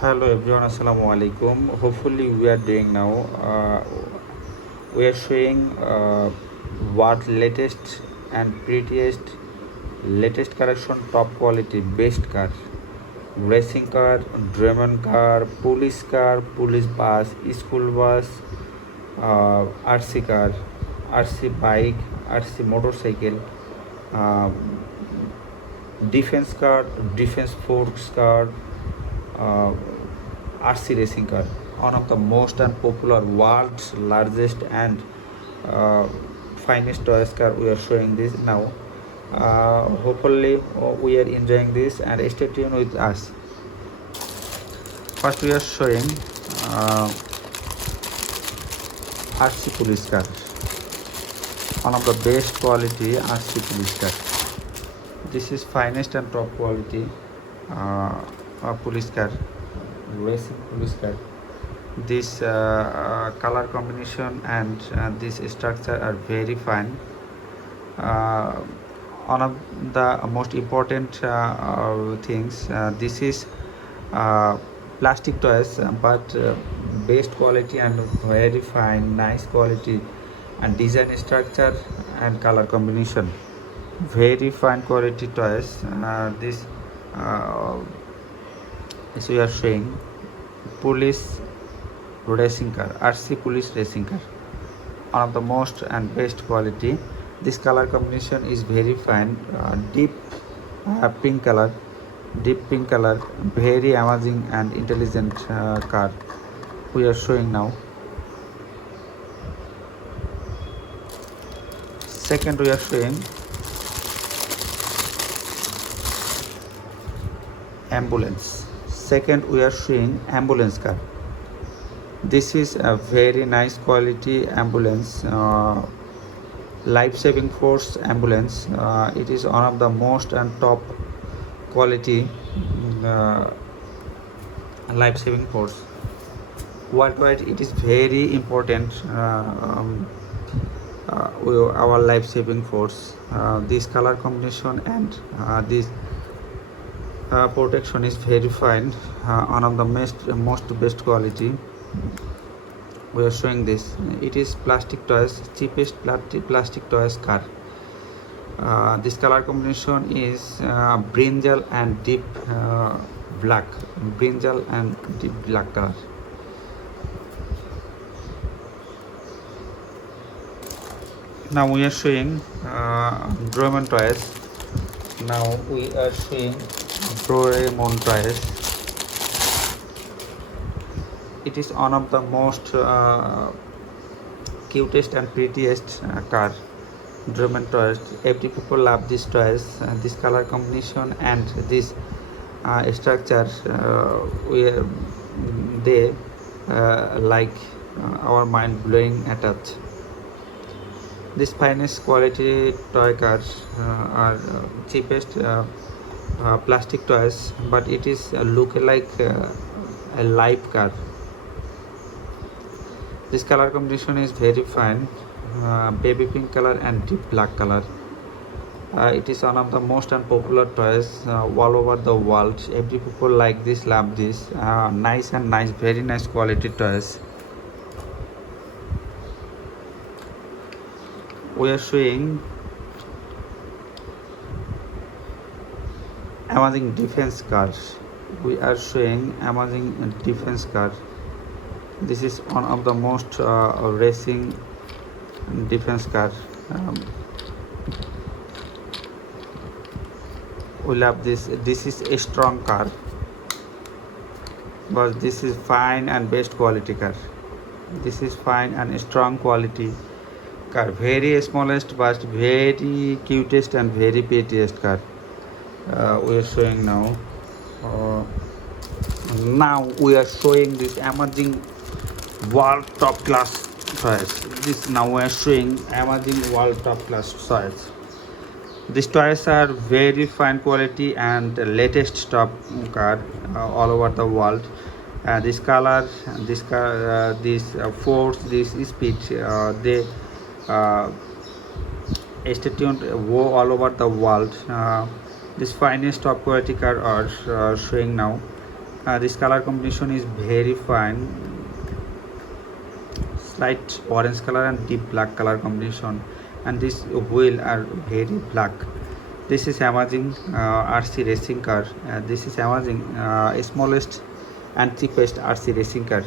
Hello everyone, assalamu alaikum. Hopefully we are doing now. We are showing what latest and prettiest latest collection, top quality, best car, racing car, German car, police bus, school bus, RC car, RC bike, RC motorcycle, uh, defense car, defense force car, uh, RC racing car, one of the most and popular world's largest and uh, finest toys car. We are showing this now. Hopefully, we are enjoying this and stay tuned with us. First, we are showing uh, RC police car, one of the best quality RC police car. This is finest and top quality police car, racing police car. This color combination and this structure are very fine. uh, One of the most important things, this is uh, plastic toys, but best quality and very fine, nice quality and design, structure and color combination, very fine quality toys. Uh, this we are showing police racing car, RC police racing car, one of the most and best quality. This color combination is very fine, deep pink color, very amazing and intelligent car we are showing now. Second, we are showing ambulance. Second, we are showing ambulance car. This is a very nice quality ambulance, life-saving force ambulance. It is one of the most and top quality life-saving force worldwide. It is very important, our life-saving force. This color combination and this protection is very fine, one of the most best quality. We are showing this. It is plastic toys, cheapest plastic toys car. This color combination is brinjal and deep black, color. Now we are showing Doraemon toys. Now we are showing Doraemon toys. It is one of the most cutest and prettiest car, Doraemon toys. Every people love these toys. This color combination and this structure, they like our mind blowing attach. This finest quality toy cars are cheapest plastic toys, but it is look like a live car. This color combination is very fine, baby pink color and deep black color. It is one of the most and popular toys all over the world. Every people like this, love this. Nice, very nice quality toys. We are showing amazing defense cars. We are showing amazing defense car. This is one of the most racing defense car. We love this. This is a strong car, but this is fine and best quality car. This is fine and strong quality car. Very smallest but very cutest and very prettiest car. We are showing now. Now we are showing this amazing world top class toys. This now we are showing amazing world top class toys. These toys are very fine quality and latest top car all over the world. This color, this force, this speed, they stay tuned all over the world. This finest top quality car are showing now. This color combination is very fine, slight orange color and deep black color combination, and this wheel are very black. This is amazing RC racing car. This is amazing smallest and cheapest RC racing car,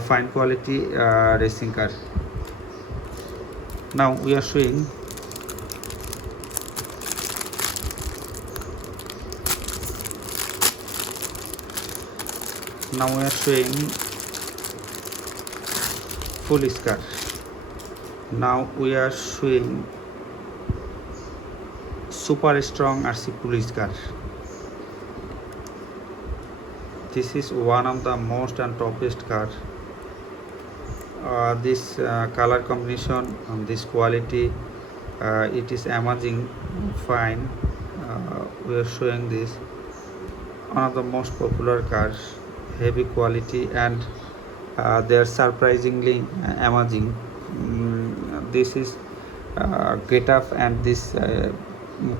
fine quality racing car. Now we are showing police car. Now we are showing super strong RC police car. This is one of the most and toppest car. This color combination and this quality, it is amazing, fine. We are showing this one of the most popular cars, heavy quality, and they are surprisingly amazing. This is get up, and this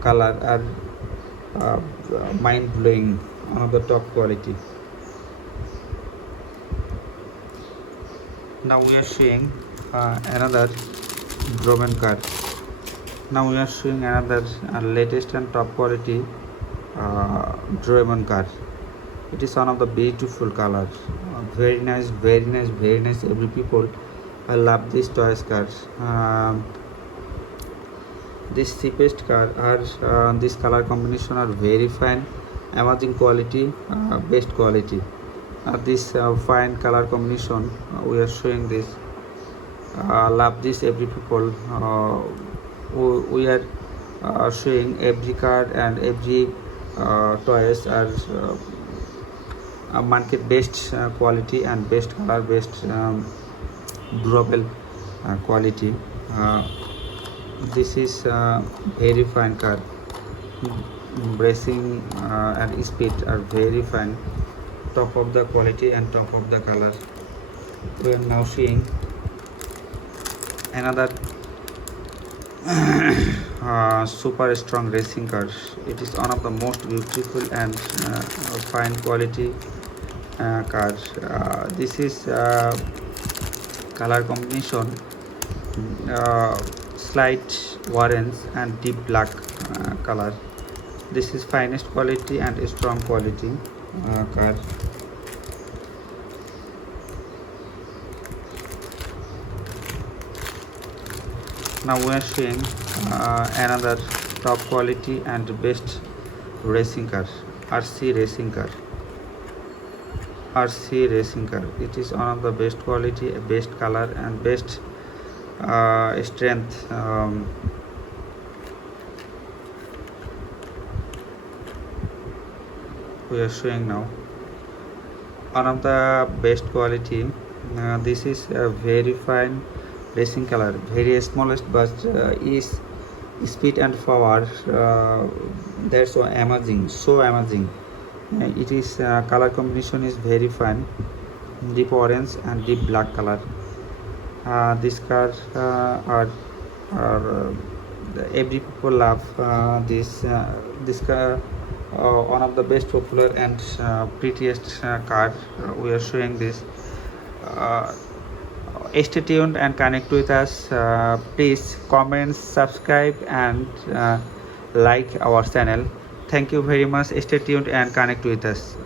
color are mind blowing, one of the top quality. Now we are showing another Droman car. Now we are showing another latest and top quality Droman car. It is one of the beautiful colors. Very nice, very nice, very nice. Every people love this toys cars. This cheapest car are this color combination are very fine, amazing quality, best quality. This fine color combination, we are showing this. Love this every people. We are showing every car and every toys are market best quality and best color, best durable quality. This is very fine car. Bracing and speed are very fine, top of the quality and top of the color. We are now seeing another super strong racing car. It is one of the most beautiful and fine quality car. This is color combination slight orange and deep black color. This is finest quality and strong quality car. Now we are seeing another top quality and best racing car, RC racing car. RC racing car. It is one of the best quality, best color, and best strength. We are showing now one of the best quality. This is a very fine racing color, very smallest, but is speed and power. That's so amazing, so amazing. It is color combination is very fine, deep orange and deep black color. This car are every people love this car. One of the best popular and prettiest car. We are showing this. Stay tuned and connect with us. Please comment, subscribe, and like our channel. Thank you very much. Stay tuned and connect with us.